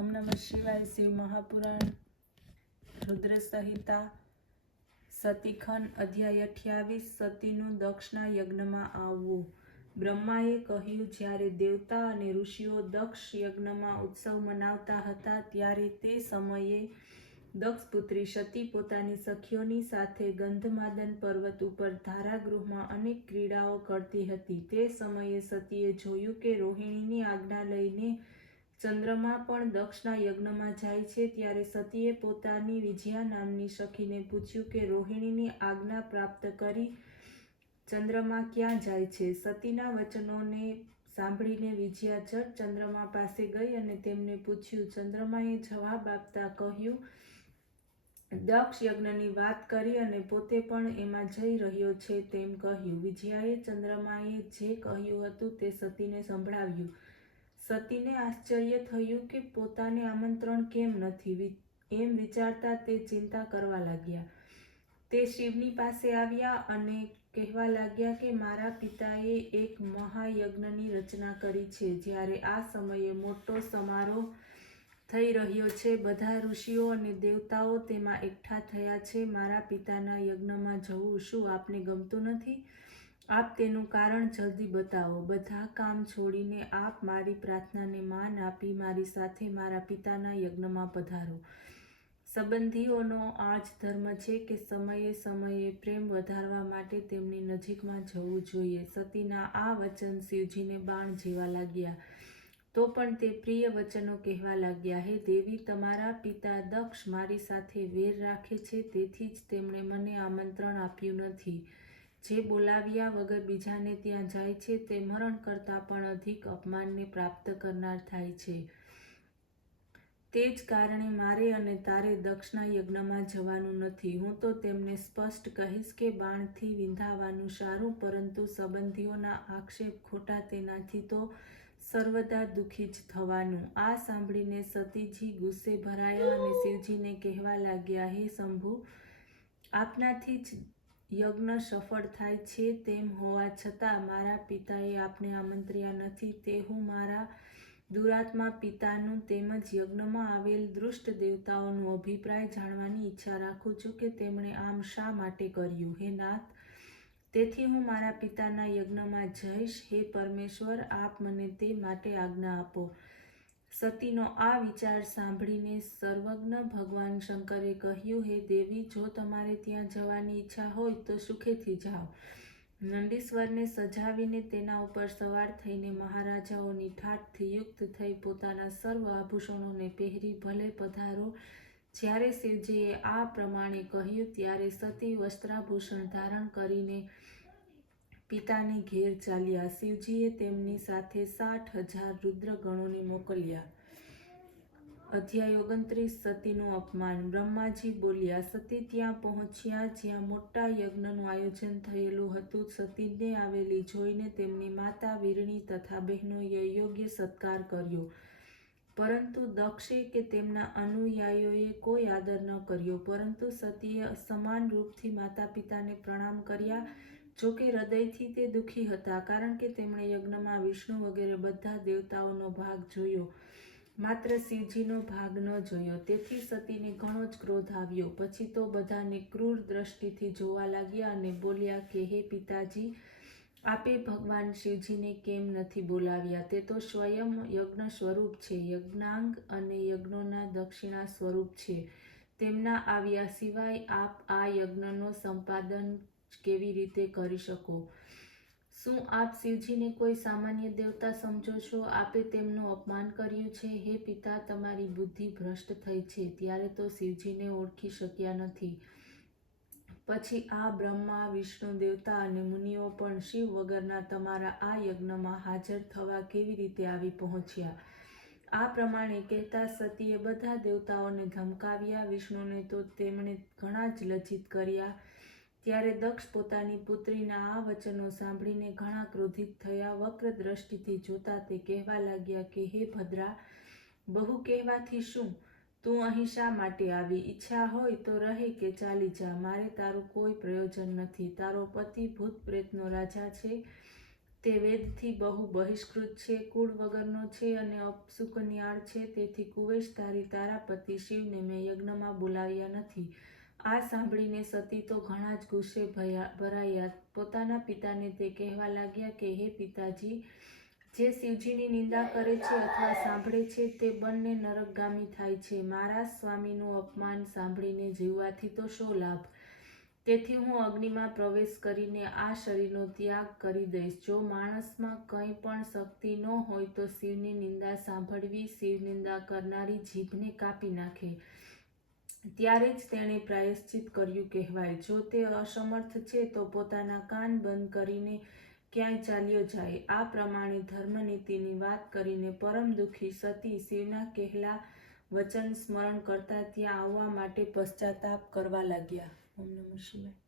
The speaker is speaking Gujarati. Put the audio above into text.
ઓમ નમઃ શિવાય. શિવ મહાપુરાણ રુદ્ર સંહિતા સતીખંડ અધ્યાય 28. સતીનું દક્ષના યજ્ઞમાં આવવું. બ્રહ્માએ કહ્યું, જ્યારે દેવતા અને ઋષિઓ દક્ષ યજ્ઞમાં ઉત્સવ મનાવતા હતા ત્યારે તે સમયે દક્ષપુત્રી સતી પોતાની સખીઓની સાથે ગંધમાદન પર્વત ઉપર ધારાગૃહમાં અનેક ક્રીડાઓ કરતી હતી. તે સમયે સતીએ જોયું કે રોહિણીની આજ્ઞા લઈને ચંદ્રમા પણ દક્ષના યજ્ઞમાં જાય છે. ત્યારે સતીએ પોતાની વિજયા નામની સખીને પૂછ્યું કે રોહિણીની આજ્ઞા પ્રાપ્ત કરી ચંદ્રમા ક્યાં જાય છે? સતીના વચનોને સાંભળીને વિજયા ઝટ ચંદ્રમા પાસે ગઈ અને તેમને પૂછ્યું. ચંદ્રમાએ જવાબ આપતા કહ્યું, દક્ષ યજ્ઞની વાત કરી અને પોતે પણ એમાં જઈ રહ્યો છે તેમ કહ્યું. વિજયાએ ચંદ્રમાએ જે કહ્યું હતું તે સતીને સંભળાવ્યું. સતીને આશ્ચર્ય થયું કે પોતાને આમંત્રણ કેમ નથી. એમ વિચારતા તે ચિંતા કરવા લાગ્યા. તે શિવની પાસે આવ્યા અને કહેવા લાગ્યા કે મારા પિતાએ એક મહાયજ્ઞની રચના કરી છે. જ્યારે આ સમયે મોટો સમારોહ થઈ રહ્યો છે, બધા ઋષિઓ અને દેવતાઓ તેમાં એકઠા થયા છે. મારા પિતાના યજ્ઞમાં જવું શું આપને ગમતું નથી? આપ તેનું કારણ જલ્દી બતાવો. બધા કામ છોડીને આપ મારી પ્રાર્થનાને માન આપી મારી સાથે મારા પિતાના યજ્ઞમાં પધારો. સંબંધીઓનો આ જ ધર્મ છે કે સમયે સમયે પ્રેમ વધારવા માટે તેમની નજીકમાં જવું જોઈએ. સતીના આ વચન શિવજીને બાણ જેવા લાગ્યા. તો પણ તે પ્રિય વચનો કહેવા લાગ્યા. હે દેવી, તમારા પિતા દક્ષ મારી સાથે વેર રાખે છે, તેથી જ તેમણે મને આમંત્રણ આપ્યું નથી. જે બોલાવ્યા વગર બીજાને ત્યાં જાય છે તે મરણ કરતાં પણ અધિક અપમાનને પ્રાપ્ત કરનાર થાય છે. તે જ કારણે મારે અને તારે દક્ષના યજ્ઞમાં જવાનું નથી. હું તો તેમને સ્પષ્ટ કહીશ કે બાણથી વિંધાવાનું સારું, પરંતુ સંબંધીઓના આક્ષેપ ખોટા, તેનાથી તો સર્વદા દુઃખી જ થવાનું. આ સાંભળીને સતીજી ગુસ્સે ભરાયા અને શિવજીને કહેવા લાગ્યા, હે શંભુ, આપનાથી જ યજ્ઞ સફળ થાય છે. તેમ હોવા છતાં મારા પિતાએ આપને આમંત્ર્યા નથી. તે હું મારા દુરાત્મા પિતાનું તેમજ યજ્ઞમાં આવેલ દુષ્ટ દેવતાઓનું અભિપ્રાય જાણવાની ઈચ્છા રાખું છું કે તેમણે આમ શા માટે કર્યું. હે નાથ, તેથી હું મારા પિતાના યજ્ઞમાં જઈશ. હે પરમેશ્વર, આપ મને તે માટે આજ્ઞા આપો. સતીનો આ વિચાર સાંભળીને સર્વજ્ઞ ભગવાન શંકરે કહ્યું, હે દેવી, જો તમારે ત્યાં જવાની ઈચ્છા હોય તો સુખેથી જાઓ. નંદીશ્વરને સજાવીને તેના ઉપર સવાર થઈને મહારાજાઓની ઠાઠથી યુક્ત થઈ પોતાના સર્વ આભૂષણોને પહેરી ભલે પધારો. જ્યારે શિવજીએ આ પ્રમાણે કહ્યું ત્યારે સતી વસ્ત્રાભૂષણ ધારણ કરીને પિતાને ઘેર ચાલ્યા. શિવજીએ તેમની સાથે 60,000 રુદ્રગણોને મોકલ્યા. અધ્યાય 29. સતીનું અપમાન. બ્રહ્માજી બોલ્યા. સતી ત્યાં પહોંચ્યા જ્યાં મોટા યજ્ઞનું આયોજન થયેલું હતું. સતીને આવેલી જોઈને તેમની માતા વીરણી તથા બહેનોએ યોગ્ય સત્કાર કર્યો, પરંતુ દક્ષે કે તેમના અનુયાયીઓએ કોઈ આદર ન કર્યો. પરંતુ સતીએ સમાન રૂપથી માતા પિતાને પ્રણામ કર્યા. જોકે હૃદયથી તે દુઃખી હતા, કારણ કે તેમણે યજ્ઞમાં વિષ્ણુ વગેરે બધા દેવતાઓનો ભાગ જોયો, માત્ર શિવજીનો ભાગ ન જોયો. તેથી સતીને ઘણો જ ક્રોધ આવ્યો. પછી તો બધાને ક્રૂર દ્રષ્ટિથી જોવા લાગ્યા અને બોલ્યા કે હે પિતાજી, આપે ભગવાન શિવજીને કેમ નથી બોલાવ્યા? તે તો સ્વયં યજ્ઞ સ્વરૂપ છે, યજ્ઞાંગ અને યજ્ઞોના દક્ષિણા સ્વરૂપ છે. તેમના આવ્યા સિવાય આપ આ યજ્ઞનો સંપાદન કેવી રીતે કરી શકો? શું આપ શિવજીને કોઈ સામાન્ય દેવતા સમજો છો? આપે તેમનું અપમાન કર્યું છે. હે પિતા, તમારી બુદ્ધિ ભ્રષ્ટ થઈ છે. ત્યારે તો શિવજીને ઓળખી શક્યા નથી. પછી આ બ્રહ્મા, વિષ્ણુ દેવતા અને મુનિઓ પણ શિવ વગરના તમારા આ યજ્ઞમાં હાજર થવા કેવી રીતે આવી પહોંચ્યા? આ પ્રમાણે કહેતા સતીએ બધા દેવતાઓને ધમકાવ્યા. વિષ્ણુને તો તેમણે ઘણા જ લજ્જિત કર્યા. ત્યારે દક્ષ પોતાની પુત્રીના આ વચનો સાંભળીને ઘણા ક્રોધિત થયા. વક્ર દ્રષ્ટિથી જોતા તે કહેવા લાગ્યા કે હે ભદ્રા, બહુ કહેવાથી શું? તું અહીં શા માટે આવી? ઈચ્છા હોય તો રહે કે ચાલી જા. મારે તારું કોઈ પ્રયોજન નથી. તારો પતિ ભૂત પ્રેતનો રાજા છે. તે વેદથી બહુ બહિષ્કૃત છે, કુળ વગરનો છે અને અપશુકનિયાળ છે. તેથી કુવેશધારી તારાપતિ શિવને મેં યજ્ઞમાં બોલાવ્યા નથી. આ સાંભળીને સતી તો ઘણા જ ગુસ્સે ભરાયા. પોતાના પિતાને તે કહેવા લાગ્યા કે હે પિતાજી, જે શિવજીની નિંદા કરે છે અથવા સાંભળે છે તે બંને નરકગામી થાય છે. મારા સ્વામીનું અપમાન સાંભળીને જીવવાથી તો શો લાભ? તેથી હું અગ્નિમાં પ્રવેશ કરીને આ શરીરનો ત્યાગ કરી દઈશ. જો માણસમાં કંઈ પણ શક્તિ ન હોય તો શિવની નિંદા સાંભળવી શિવ નિંદા કરનારી જીભને કાપી નાખે. ત્યારે જ તેણે પ્રાયશ્ચિત કર્યું કહેવાય. જો તે અસમર્થ છે તો પોતાના કાન બંધ કરીને ક્યાંય ચાલ્યો જાય. આ પ્રમાણે ધર્મનીતિની વાત કરીને પરમ દુઃખી સતી શિવના કહેલા વચન સ્મરણ કરતા ત્યાં આવવા માટે પશ્ચાતાપ કરવા લાગ્યા. ઓમ નમઃ શિવાય.